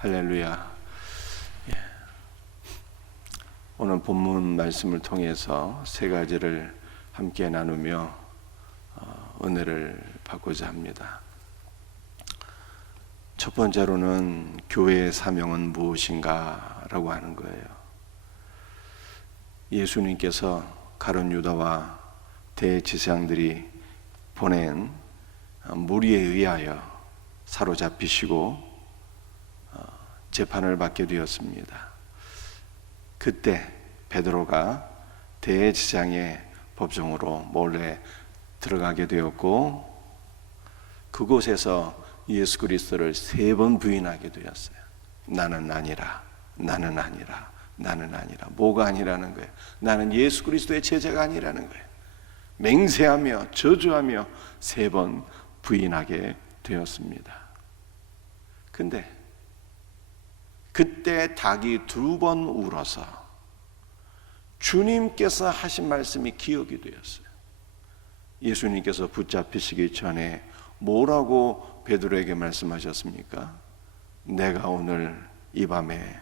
할렐루야. 예. 오늘 본문 말씀을 통해서 세 가지를 함께 나누며 은혜를 받고자 합니다. 첫 번째로는 교회의 사명은 무엇인가 라고 하는 거예요. 예수님께서 가룟 유다와 대제사장들이 보낸 무리에 의하여 사로잡히시고 재판을 받게 되었습니다. 그때 베드로가 대제사장의 법정으로 몰래 들어가게 되었고, 그곳에서 예수 그리스도를 3번 부인하게 되었어요. 나는 아니라, 나는 아니라, 나는 아니라. 뭐가 아니라는 거예요? 나는 예수 그리스도의 제자가 아니라는 거예요. 맹세하며 저주하며 3번 부인하게 되었습니다. 근데 그때 닭이 2번 울어서 주님께서 하신 말씀이 기억이 되었어요. 예수님께서 붙잡히시기 전에 뭐라고 베드로에게 말씀하셨습니까? 내가 오늘 이 밤에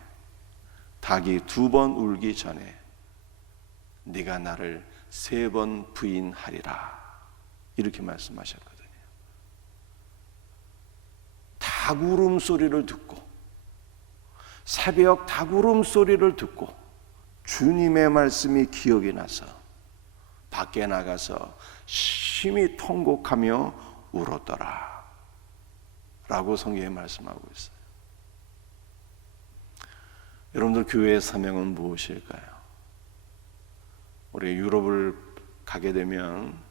닭이 2번 울기 전에 네가 나를 3번 부인하리라, 이렇게 말씀하셨거든요. 닭 울음소리를 듣고, 새벽 닭 울음소리를 듣고 주님의 말씀이 기억이 나서 밖에 나가서 심히 통곡하며 울었더라 라고 성경에 말씀하고 있어요. 여러분들, 교회의 사명은 무엇일까요? 우리 유럽을 가게 되면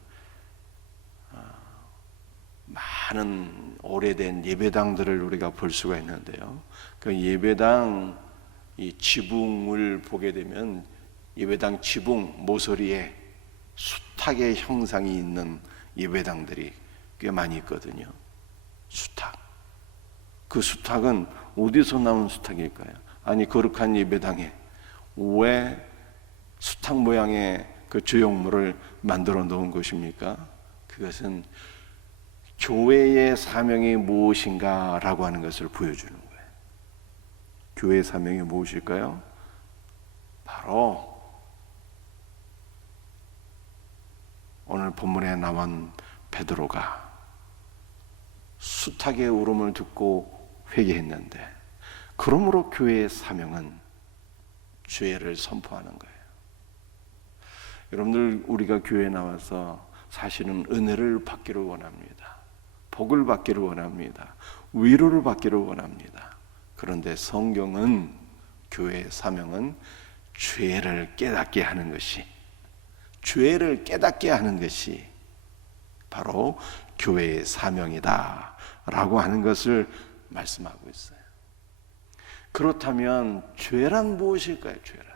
많은 오래된 예배당들을 우리가 볼 수가 있는데요, 그 예배당 이 지붕을 보게 되면 예배당 지붕 모서리에 수탉의 형상이 있는 예배당들이 꽤 많이 있거든요. 수탉. 그 수탉은 어디서 나온 수탉일까요? 아니, 거룩한 예배당에 왜 수탉 모양의 그 조형물을 만들어 놓은 것입니까? 그것은 교회의 사명이 무엇인가 라고 하는 것을 보여주는 거예요. 교회의 사명이 무엇일까요? 바로 오늘 본문에 나온 베드로가 수탉의 울음을 듣고 회개했는데, 그러므로 교회의 사명은 죄를 선포하는 거예요. 여러분들, 우리가 교회에 나와서 사실은 은혜를 받기를 원합니다. 복을 받기를 원합니다. 위로를 받기를 원합니다. 그런데 성경은 교회의 사명은 죄를 깨닫게 하는 것이, 죄를 깨닫게 하는 것이 바로 교회의 사명이다 라고 하는 것을 말씀하고 있어요. 그렇다면 죄란 무엇일까요? 죄란.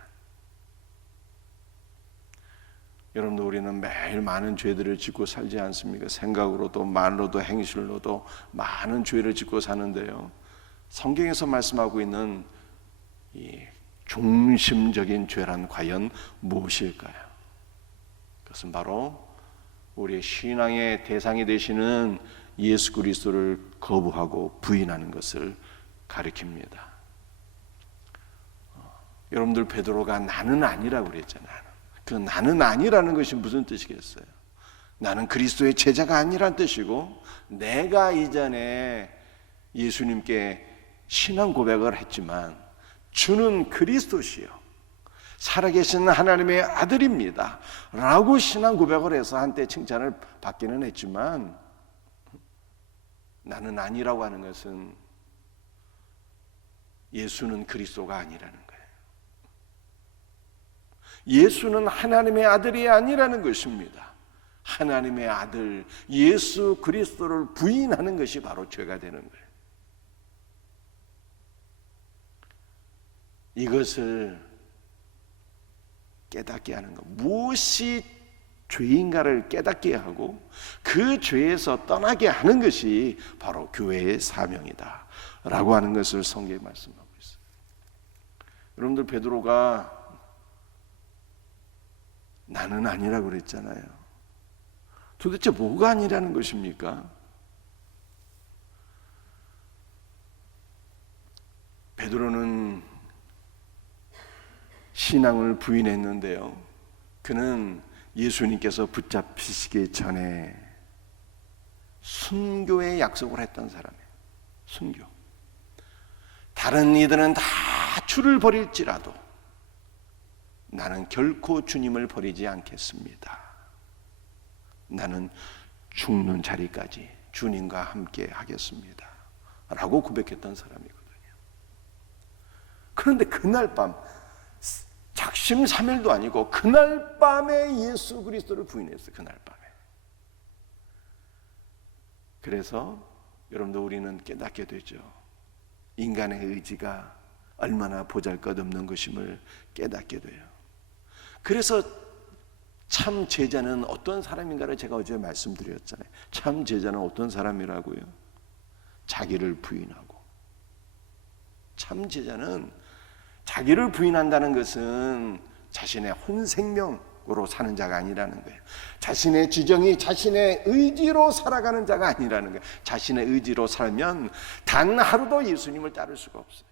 여러분들, 우리는 매일 많은 죄들을 짓고 살지 않습니까? 생각으로도 말로도 행실로도 많은 죄를 짓고 사는데요, 성경에서 말씀하고 있는 이 중심적인 죄란 과연 무엇일까요? 그것은 바로 우리의 신앙의 대상이 되시는 예수 그리스도를 거부하고 부인하는 것을 가리킵니다. 여러분들, 베드로가 나는 아니라고 그랬잖아요. 그 나는 아니라는 것이 무슨 뜻이겠어요? 나는 그리스도의 제자가 아니란 뜻이고, 내가 이전에 예수님께 신앙 고백을 했지만 주는 그리스도시요 살아계신 하나님의 아들입니다 라고 신앙 고백을 해서 한때 칭찬을 받기는 했지만, 나는 아니라고 하는 것은 예수는 그리스도가 아니라는 거예요. 예수는 하나님의 아들이 아니라는 것입니다. 하나님의 아들 예수 그리스도를 부인하는 것이 바로 죄가 되는 거예요. 이것을 깨닫게 하는 것, 무엇이 죄인가를 깨닫게 하고 그 죄에서 떠나게 하는 것이 바로 교회의 사명이다 라고 하는 것을 성경에 말씀하고 있어요. 여러분들, 베드로가 나는 아니라고 그랬잖아요. 도대체 뭐가 아니라는 것입니까? 베드로는 신앙을 부인했는데요. 그는 예수님께서 붙잡히시기 전에 순교의 약속을 했던 사람이에요. 순교. 다른 이들은 다 주를 버릴지라도 나는 결코 주님을 버리지 않겠습니다. 나는 죽는 자리까지 주님과 함께 하겠습니다. 라고 고백했던 사람이거든요. 그런데 그날 밤, 작심삼일도 아니고 그날 밤에 예수 그리스도를 부인했어요. 그날 밤에. 그래서 여러분들 우리는 깨닫게 되죠. 인간의 의지가 얼마나 보잘것없는 것임을 깨닫게 돼요. 그래서 참 제자는 어떤 사람인가를 제가 어제 말씀드렸잖아요. 참 제자는 어떤 사람이라고요? 자기를 부인하고. 참 제자는 자기를 부인한다는 것은 자신의 혼생명으로 사는 자가 아니라는 거예요. 자신의 지정이 자신의 의지로 살아가는 자가 아니라는 거예요. 자신의 의지로 살면 단 하루도 예수님을 따를 수가 없어요.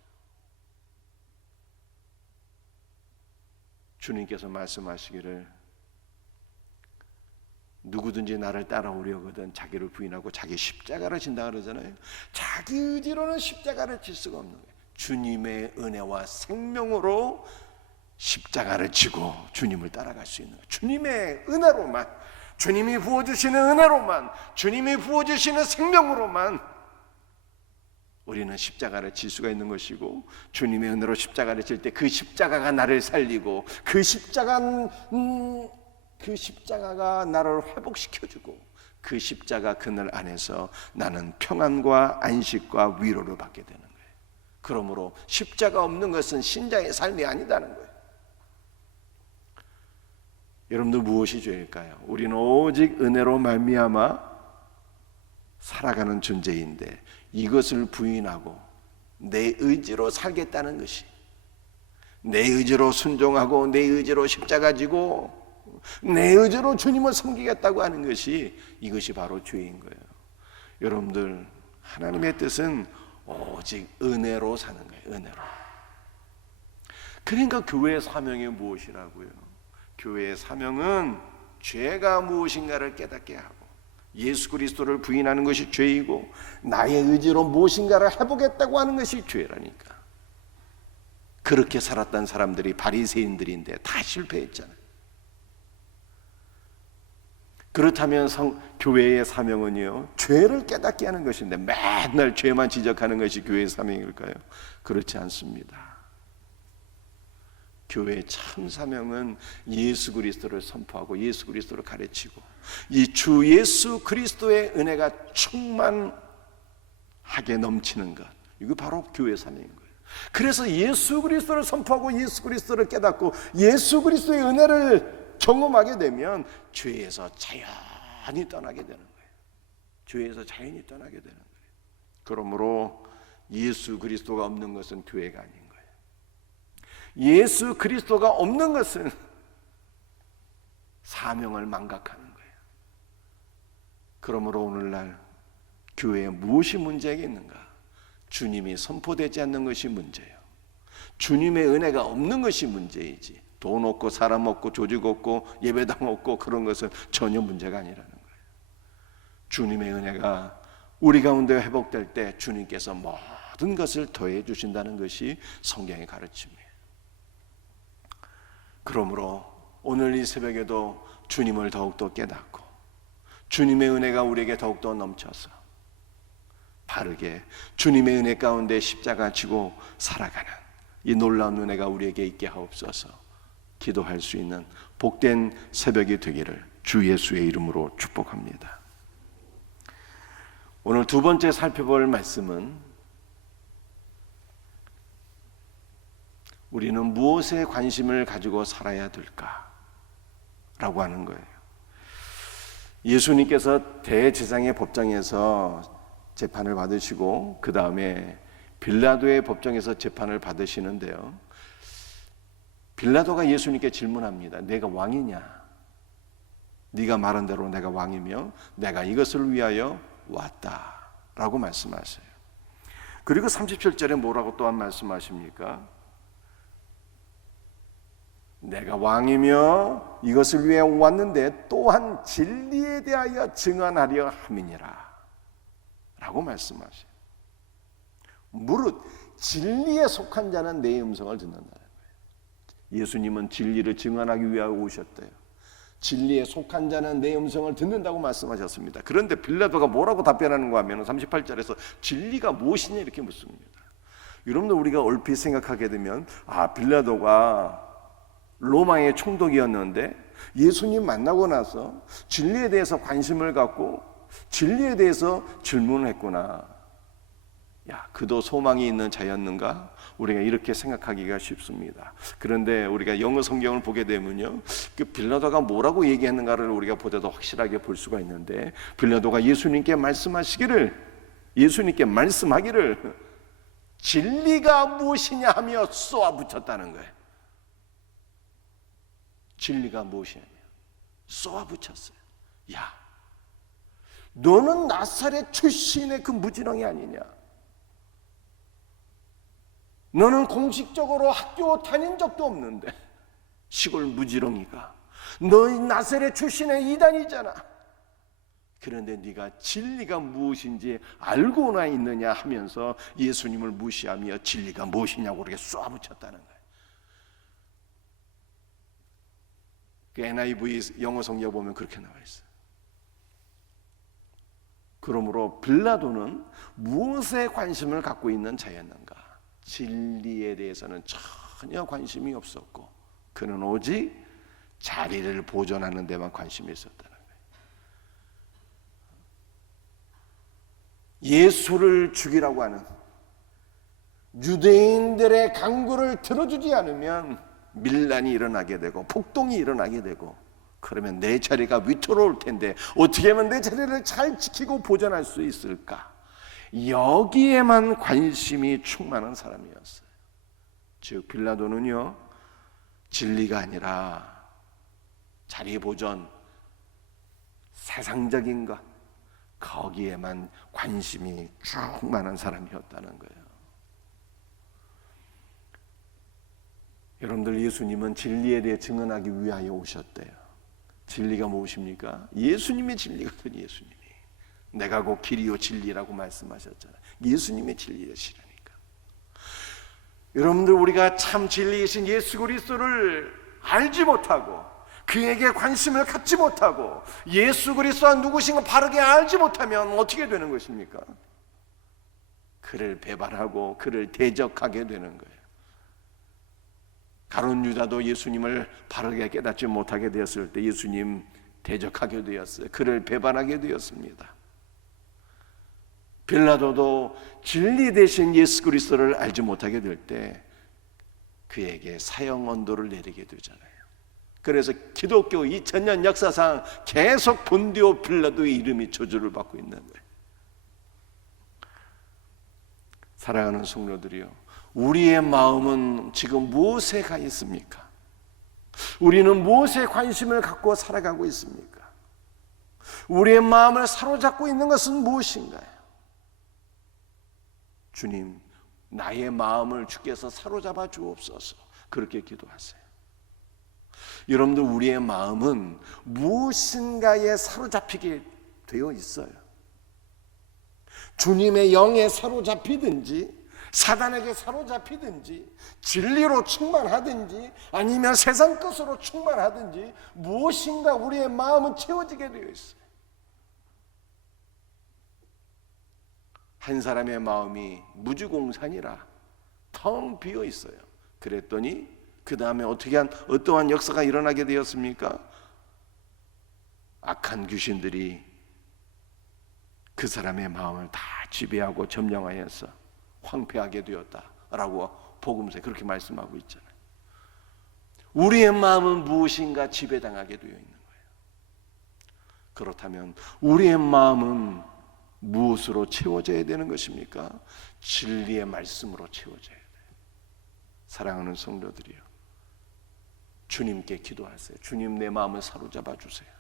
주님께서 말씀하시기를 누구든지 나를 따라오려거든 자기를 부인하고 자기 십자가를 진다 그러잖아요. 자기 의지로는 십자가를 질 수가 없는 거예요. 주님의 은혜와 생명으로 십자가를 지고 주님을 따라갈 수 있는 거예요. 주님의 은혜로만, 주님이 부어주시는 은혜로만, 주님이 부어주시는 생명으로만 우리는 십자가를 질 수가 있는 것이고, 주님의 은혜로 십자가를 질 때 그 십자가가 나를 살리고 그 십자가가 나를 회복시켜주고 그 십자가 그늘 안에서 나는 평안과 안식과 위로를 받게 되는 거예요. 그러므로 십자가 없는 것은 신자의 삶이 아니다는 거예요. 여러분들 무엇이 죄일까요? 우리는 오직 은혜로 말미암아 살아가는 존재인데 이것을 부인하고 내 의지로 살겠다는 것이, 내 의지로 순종하고 내 의지로 십자가 지고 내 의지로 주님을 섬기겠다고 하는 것이, 이것이 바로 죄인 거예요. 여러분들, 하나님의 뜻은 오직 은혜로 사는 거예요. 은혜로. 그러니까 교회의 사명이 무엇이라고요? 교회의 사명은 죄가 무엇인가를 깨닫게 하고 예수 그리스도를 부인하는 것이 죄이고 나의 의지로 무엇인가를 해보겠다고 하는 것이 죄라니까. 그렇게 살았던 사람들이 바리새인들인데 다 실패했잖아요. 그렇다면 교회의 사명은요, 죄를 깨닫게 하는 것인데 맨날 죄만 지적하는 것이 교회의 사명일까요? 그렇지 않습니다. 교회의 참 사명은 예수 그리스도를 선포하고 예수 그리스도를 가르치고 이 주 예수 그리스도의 은혜가 충만하게 넘치는 것, 이거 바로 교회의 사명인 거예요. 그래서 예수 그리스도를 선포하고 예수 그리스도를 깨닫고 예수 그리스도의 은혜를 경험하게 되면 죄에서 자연히 떠나게 되는 거예요. 죄에서 자연히 떠나게 되는 거예요. 그러므로 예수 그리스도가 없는 것은 교회가 아닌 거예요. 예수 그리스도가 없는 것은 사명을 망각하는 거예요. 그러므로 오늘날 교회에 무엇이 문제겠는가? 주님이 선포되지 않는 것이 문제예요. 주님의 은혜가 없는 것이 문제이지, 돈 없고 사람 없고 조직 없고 예배당 없고 그런 것은 전혀 문제가 아니라는 거예요. 주님의 은혜가 우리 가운데 회복될 때 주님께서 모든 것을 더해 주신다는 것이 성경의 가르침이에요. 그러므로 오늘 이 새벽에도 주님을 더욱더 깨닫고 주님의 은혜가 우리에게 더욱더 넘쳐서 바르게 주님의 은혜 가운데 십자가 지고 살아가는 이 놀라운 은혜가 우리에게 있게 하옵소서. 기도할 수 있는 복된 새벽이 되기를 주 예수의 이름으로 축복합니다. 오늘 두 번째 살펴볼 말씀은 우리는 무엇에 관심을 가지고 살아야 될까? 라고 하는 거예요. 예수님께서 대제사장의 법정에서 재판을 받으시고 그 다음에 빌라도의 법정에서 재판을 받으시는데요, 빌라도가 예수님께 질문합니다. 내가 왕이냐? 네가 말한 대로 내가 왕이며 내가 이것을 위하여 왔다 라고 말씀하세요. 그리고 37절에 뭐라고 또한 말씀하십니까? 내가 왕이며 이것을 위해 왔는데 또한 진리에 대하여 증언하려 함이니라 라고 말씀하셔요. 무릇 진리에 속한 자는 내 음성을 듣는다는 거예요. 예수님은 진리를 증언하기 위하여 오셨대요. 진리에 속한 자는 내 음성을 듣는다고 말씀하셨습니다. 그런데 빌라도가 뭐라고 답변하는가 하면 38절에서 진리가 무엇이냐 이렇게 묻습니다. 여러분들 우리가 얼핏 생각하게 되면 빌라도가 로마의 총독이었는데 예수님 만나고 나서 진리에 대해서 관심을 갖고 진리에 대해서 질문을 했구나. 그도 소망이 있는 자였는가? 우리가 이렇게 생각하기가 쉽습니다. 그런데 우리가 영어 성경을 보게 되면요, 그 빌라도가 뭐라고 얘기했는가를 우리가 보다 더 확실하게 볼 수가 있는데, 빌라도가 예수님께 말씀하기를 진리가 무엇이냐 하며 쏘아붙였다는 거예요. 진리가 무엇이냐 쏘아붙였어요. 너는 나사렛 출신의 그 무지렁이 아니냐? 너는 공식적으로 학교 다닌 적도 없는데 시골 무지렁이가 너희 나사렛 출신의 이단이잖아. 그런데 네가 진리가 무엇인지 알고나 있느냐 하면서 예수님을 무시하며 진리가 무엇이냐고 그렇게 쏘아붙였다는 거예요. 그 NIV 영어 성경에 보면 그렇게 나와 있어요. 그러므로 빌라도는 무엇에 관심을 갖고 있는 자였는가? 진리에 대해서는 전혀 관심이 없었고 그는 오직 자리를 보존하는 데만 관심이 있었다는 거예요. 예수를 죽이라고 하는 유대인들의 강구를 들어주지 않으면 밀란이 일어나게 되고 폭동이 일어나게 되고 그러면 내 자리가 위태로울 텐데 어떻게 하면 내 자리를 잘 지키고 보존할 수 있을까? 여기에만 관심이 충만한 사람이었어요. 즉 빌라도는요, 진리가 아니라 자리 보존, 세상적인 것, 거기에만 관심이 충만한 사람이었다는 거예요. 여러분들, 예수님은 진리에 대해 증언하기 위하여 오셨대요. 진리가 무엇입니까? 예수님의 진리거든요. 예수님이 내가 곧 길이요 진리라고 말씀하셨잖아요. 예수님의 진리이시라니까. 여러분들, 우리가 참 진리이신 예수 그리스도를 알지 못하고 그에게 관심을 갖지 못하고 예수 그리스도가 누구신가 바르게 알지 못하면 어떻게 되는 것입니까? 그를 배반하고 그를 대적하게 되는 거예요. 가룟 유다도 예수님을 바르게 깨닫지 못하게 되었을 때 예수님 대적하게 되었어요. 그를 배반하게 되었습니다. 빌라도도 진리 대신 예수 그리스도를 알지 못하게 될 때 그에게 사형 언도를 내리게 되잖아요. 그래서 기독교 2000년 역사상 계속 본디오 빌라도의 이름이 저주를 받고 있는 거예요. 사랑하는 성도들이요, 우리의 마음은 지금 무엇에 가 있습니까? 우리는 무엇에 관심을 갖고 살아가고 있습니까? 우리의 마음을 사로잡고 있는 것은 무엇인가요? 주님, 나의 마음을 주께서 사로잡아 주옵소서. 그렇게 기도하세요. 여러분들, 우리의 마음은 무엇인가에 사로잡히게 되어 있어요. 주님의 영에 사로잡히든지 사단에게 사로잡히든지 진리로 충만하든지 아니면 세상 것으로 충만하든지 무엇인가 우리의 마음은 채워지게 되어 있어요. 한 사람의 마음이 무주공산이라 텅 비어 있어요. 그랬더니 그 다음에 어떠한 역사가 일어나게 되었습니까? 악한 귀신들이 그 사람의 마음을 다 지배하고 점령하여서 황폐하게 되었다라고 복음서에 그렇게 말씀하고 있잖아요. 우리의 마음은 무엇인가 지배당하게 되어 있는 거예요. 그렇다면 우리의 마음은 무엇으로 채워져야 되는 것입니까? 진리의 말씀으로 채워져야 돼요. 사랑하는 성도들이요, 주님께 기도하세요. 주님, 내 마음을 사로잡아 주세요.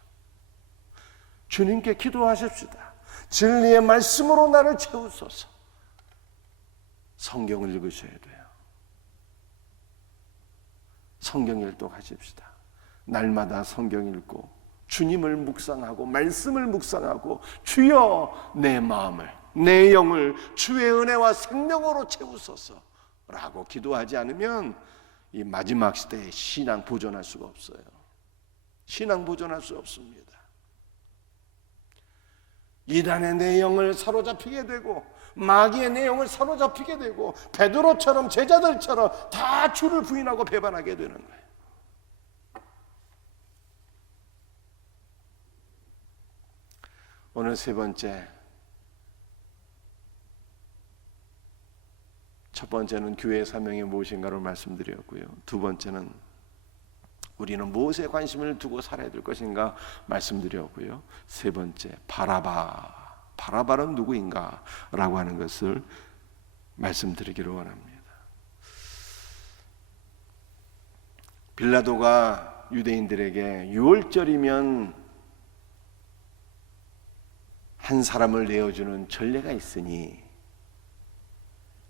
주님께 기도하십시다. 진리의 말씀으로 나를 채우소서. 성경을 읽으셔야 돼요. 성경 일독하십시다. 날마다 성경 읽고 주님을 묵상하고 말씀을 묵상하고 주여 내 마음을 내 영을 주의 은혜와 생명으로 채우소서 라고 기도하지 않으면 이 마지막 시대에 신앙 보존할 수가 없어요. 신앙 보존할 수 없습니다. 이단의 내용을 사로잡히게 되고 마귀의 내용을 사로잡히게 되고 베드로처럼 제자들처럼 다 주를 부인하고 배반하게 되는 거예요. 오늘 세 번째, 첫 번째는 교회의 사명이 무엇인가를 말씀드렸고요. 두 번째는 우리는 무엇에 관심을 두고 살아야 될 것인가 말씀드렸고요. 세 번째, 바라바는 누구인가 라고 하는 것을 말씀드리기를 원합니다. 빌라도가 유대인들에게 유월절이면 한 사람을 내어주는 전례가 있으니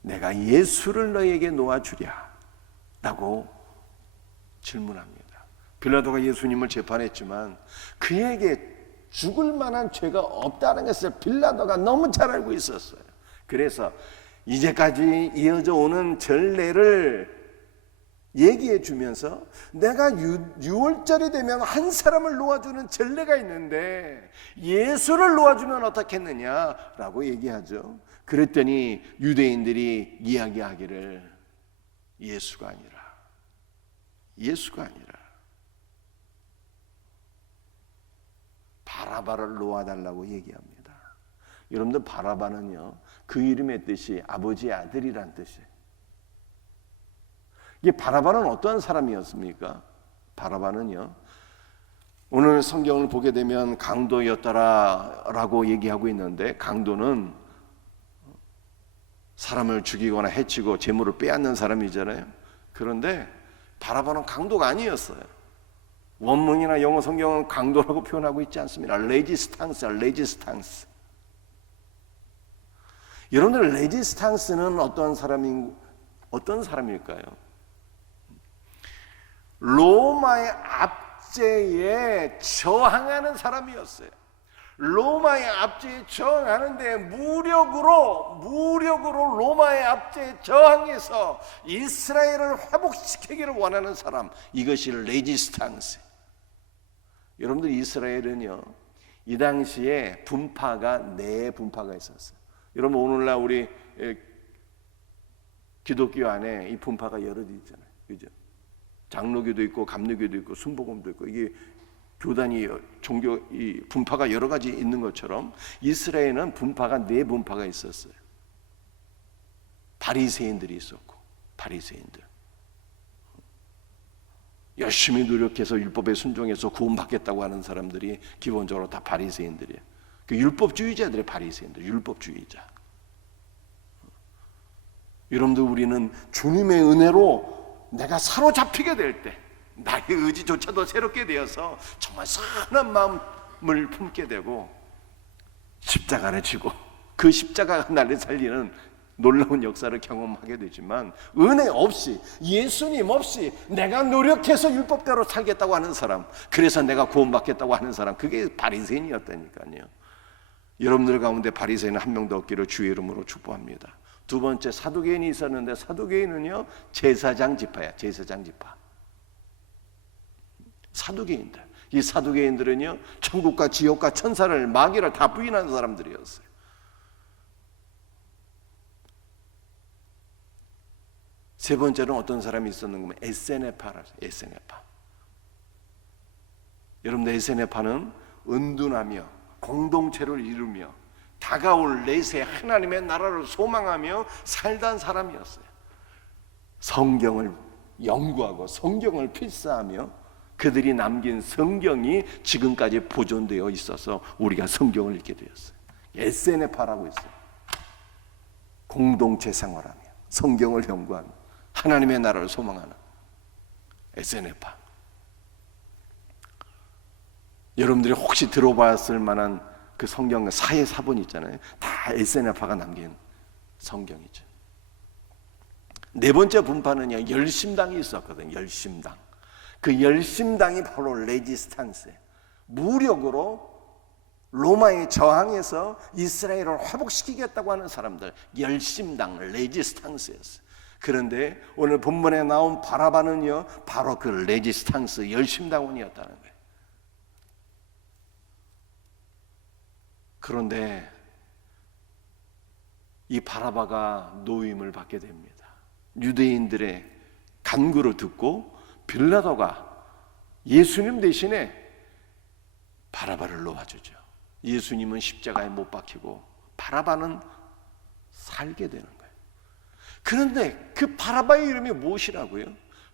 내가 예수를 너에게 놓아주랴 라고 질문합니다. 빌라도가 예수님을 재판했지만 그에게 죽을 만한 죄가 없다는 것을 빌라도가 너무 잘 알고 있었어요. 그래서 이제까지 이어져 오는 전례를 얘기해 주면서 내가 유월절이 되면 한 사람을 놓아주는 전례가 있는데 예수를 놓아주면 어떻겠느냐라고 얘기하죠. 그랬더니 유대인들이 이야기하기를 예수가 아니라 바라바를 놓아달라고 얘기합니다. 여러분들 바라바는요, 그 이름의 뜻이 아버지의 아들이란 뜻이에요. 이게 바라바는 어떤 사람이었습니까? 바라바는요, 오늘 성경을 보게 되면 강도였더라라고 얘기하고 있는데, 강도는 사람을 죽이거나 해치고 재물을 빼앗는 사람이잖아요. 그런데 바라바는 강도가 아니었어요. 원문이나 영어 성경은 강도라고 표현하고 있지 않습니다. 레지스탕스. 여러분들 레지스탕스는 어떤 사람일까요? 로마의 압제에 저항하는 사람이었어요. 로마의 압제에 저항하는데 무력으로 로마의 압제에 저항해서 이스라엘을 회복시키기를 원하는 사람, 이것이 레지스탕스. 여러분들 이스라엘은요, 이 당시에 분파가 네 분파가 있었어요. 여러분 오늘날 우리 기독교 안에 이 분파가 여러 있잖아요, 그죠? 장로교도 있고 감리교도 있고 순복음도 있고 이게 교단이 종교 이 분파가 여러 가지 있는 것처럼 이스라엘은 분파가 네 분파가 있었어요. 바리새인들이 있었고 바리새인들 열심히 노력해서 율법에 순종해서 구원받겠다고 하는 사람들이 기본적으로 다 바리새인들이에요. 그 율법주의자들의 바리새인들, 율법주의자. 여러분들 우리는 주님의 은혜로 내가 사로잡히게 될 때 나의 의지조차도 새롭게 되어서 정말 선한 마음을 품게 되고 십자가를 지고 그 십자가가 나를 살리는 놀라운 역사를 경험하게 되지만 은혜 없이 예수님 없이 내가 노력해서 율법대로 살겠다고 하는 사람, 그래서 내가 구원받겠다고 하는 사람, 그게 바리새인이었다니까요. 여러분들 가운데 바리새인은 한 명도 없기를 주의 이름으로 축복합니다. 두 번째, 사두개인이 있었는데 사두개인은요 제사장 지파야. 제사장 지파. 사두개인들. 이 사두개인들은요 천국과 지옥과 천사를 마귀를 다 부인하는 사람들이었어요. 세 번째는 어떤 사람이 있었는가 하면 에세네파라. 에세네파. 여러분들 에세네파는 은둔하며 공동체를 이루며 다가올 내세 하나님의 나라를 소망하며 살던 사람이었어요. 성경을 연구하고 성경을 필사하며 그들이 남긴 성경이 지금까지 보존되어 있어서 우리가 성경을 읽게 되었어요. 에세네파라고 있어요. 공동체 생활하며 성경을 연구하며 하나님의 나라를 소망하는 에세네파. 여러분들이 혹시 들어봤을 만한 그 성경 사회 사본 있잖아요. 다 에세네파가 남긴 성경이죠. 네 번째 분파는요, 열심당이 있었거든요. 열심당. 그 열심당이 바로 레지스탄스, 무력으로 로마에 저항해서 이스라엘을 회복시키겠다고 하는 사람들, 열심당, 레지스탕스였어요. 그런데 오늘 본문에 나온 바라바는요, 바로 그 레지스탕스, 열심당원이었다는 거예요. 그런데 이 바라바가 노임을 받게 됩니다. 유대인들의 간구를 듣고 빌라도가 예수님 대신에 바라바를 놓아주죠. 예수님은 십자가에 못 박히고 바라바는 살게 되는 거예요. 그런데 그 바라바의 이름이 무엇이라고요?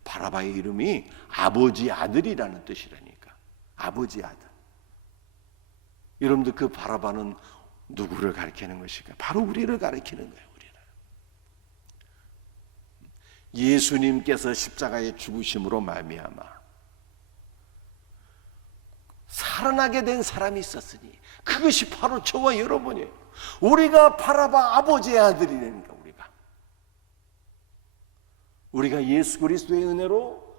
바라바의 이름이 아버지 아들이라는 뜻이라니까. 아버지 아들. 여러분들, 그 바라바는 누구를 가리키는 것일까? 바로 우리를 가리키는 거예요. 우리를. 예수님께서 십자가에 죽으심으로 말미암아 살아나게 된 사람이 있었으니 그것이 바로 저와 여러분이에요. 우리가 바라바 아버지의 아들이라니까. 우리가 예수 그리스도의 은혜로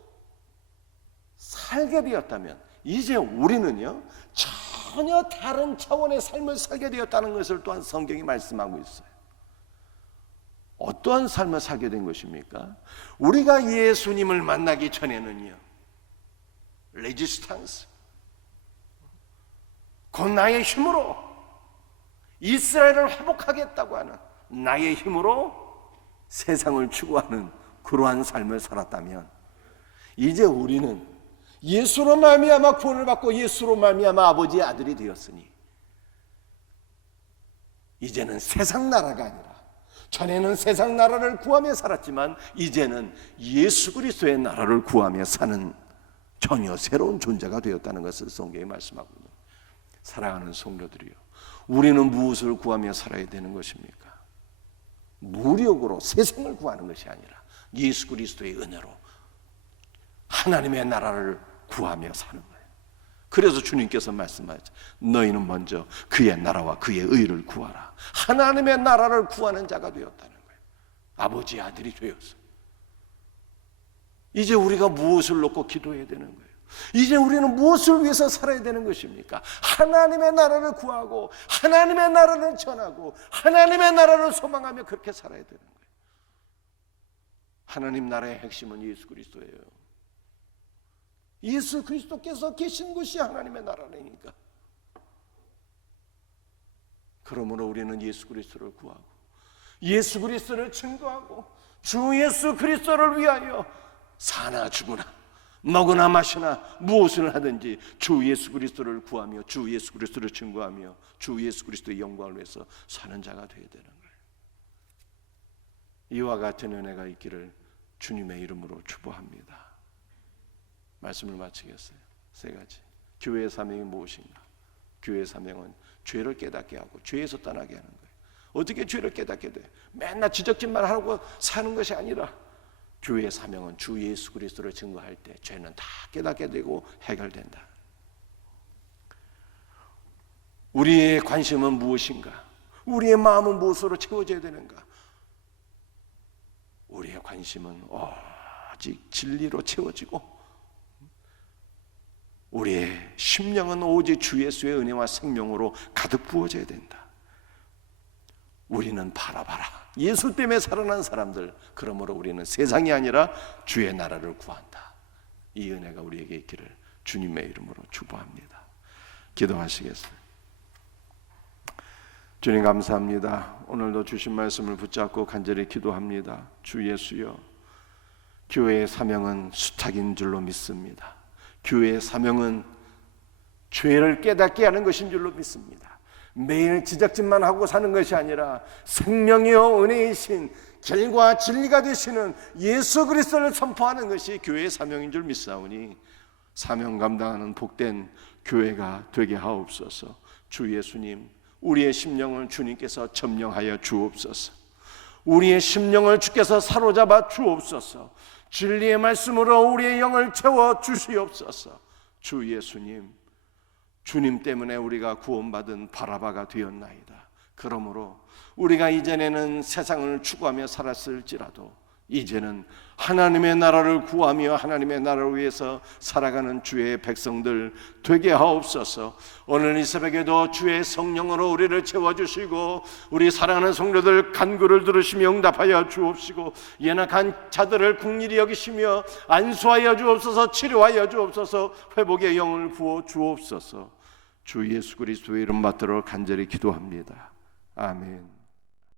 살게 되었다면 이제 우리는요, 전혀 다른 차원의 삶을 살게 되었다는 것을 또한 성경이 말씀하고 있어요. 어떠한 삶을 살게 된 것입니까? 우리가 예수님을 만나기 전에는요, 레지스탄스, 곧 나의 힘으로 이스라엘을 회복하겠다고 하는, 나의 힘으로 세상을 추구하는 그러한 삶을 살았다면, 이제 우리는 예수로 말미암아 구원을 받고 예수로 말미암아 아버지의 아들이 되었으니 이제는 세상 나라가 아니라, 전에는 세상 나라를 구하며 살았지만 이제는 예수 그리스도의 나라를 구하며 사는 전혀 새로운 존재가 되었다는 것을 성경이 말씀하고 있습니다. 사랑하는 성도들이요, 우리는 무엇을 구하며 살아야 되는 것입니까? 무력으로 세상을 구하는 것이 아니라 예수 그리스도의 은혜로 하나님의 나라를 구하며 사는 거예요. 그래서 주님께서 말씀하셨죠. 너희는 먼저 그의 나라와 그의 의를 구하라. 하나님의 나라를 구하는 자가 되었다는 거예요. 아버지의 아들이 되었어. 이제 우리가 무엇을 놓고 기도해야 되는 거예요? 이제 우리는 무엇을 위해서 살아야 되는 것입니까? 하나님의 나라를 구하고 하나님의 나라를 전하고 하나님의 나라를 소망하며 그렇게 살아야 되는 거예요. 하나님 나라의 핵심은 예수 그리스도예요. 예수 그리스도께서 계신 곳이 하나님의 나라니까. 그러므로 우리는 예수 그리스도를 구하고 예수 그리스도를 증거하고 주 예수 그리스도를 위하여 사나 죽으나 먹으나 마시나 무엇을 하든지 주 예수 그리스도를 구하며 주 예수 그리스도를 증거하며 주 예수 그리스도의 영광을 위해서 사는 자가 되어야 되는 거예요. 이와 같은 은혜가 있기를 주님의 이름으로 축복합니다. 말씀을 마치겠어요. 세 가지. 교회의 사명이 무엇인가? 교회의 사명은 죄를 깨닫게 하고 죄에서 떠나게 하는 거예요. 어떻게 죄를 깨닫게 돼? 맨날 지적질만 하고 사는 것이 아니라 교회의 사명은 주 예수 그리스도를 증거할 때 죄는 다 깨닫게 되고 해결된다. 우리의 관심은 무엇인가? 우리의 마음은 무엇으로 채워져야 되는가? 우리의 관심은 오직 진리로 채워지고 우리의 심령은 오직 주 예수의 은혜와 생명으로 가득 부어져야 된다. 우리는 바라봐라. 예수 때문에 살아난 사람들. 그러므로 우리는 세상이 아니라 주의 나라를 구한다. 이 은혜가 우리에게 있기를 주님의 이름으로 축복합니다. 기도하시겠어요? 주님 감사합니다. 오늘도 주신 말씀을 붙잡고 간절히 기도합니다. 주 예수여, 교회의 사명은 수탁인 줄로 믿습니다. 교회의 사명은 죄를 깨닫게 하는 것인 줄로 믿습니다. 매일 지적질만 하고 사는 것이 아니라 생명이요 은혜이신 길과 진리가 되시는 예수 그리스도를 선포하는 것이 교회의 사명인 줄 믿사오니 사명 감당하는 복된 교회가 되게 하옵소서. 주 예수님, 우리의 심령을 주님께서 점령하여 주옵소서. 우리의 심령을 주께서 사로잡아 주옵소서. 진리의 말씀으로 우리의 영을 채워 주시옵소서. 주 예수님, 주님 때문에 우리가 구원받은 바라바가 되었나이다. 그러므로 우리가 이전에는 세상을 추구하며 살았을지라도 이제는 하나님의 나라를 구하며 하나님의 나라를 위해서 살아가는 주의 백성들 되게 하옵소서. 오늘 이 새벽에도 주의 성령으로 우리를 채워주시고 우리 사랑하는 성도들 간구를 들으시며 응답하여 주옵시고 연약한 자들을 긍휼히 여기시며 안수하여 주옵소서. 치료하여 주옵소서. 회복의 영을 부어 주옵소서. 주 예수 그리스도의 이름 받들어 간절히 기도합니다. 아멘.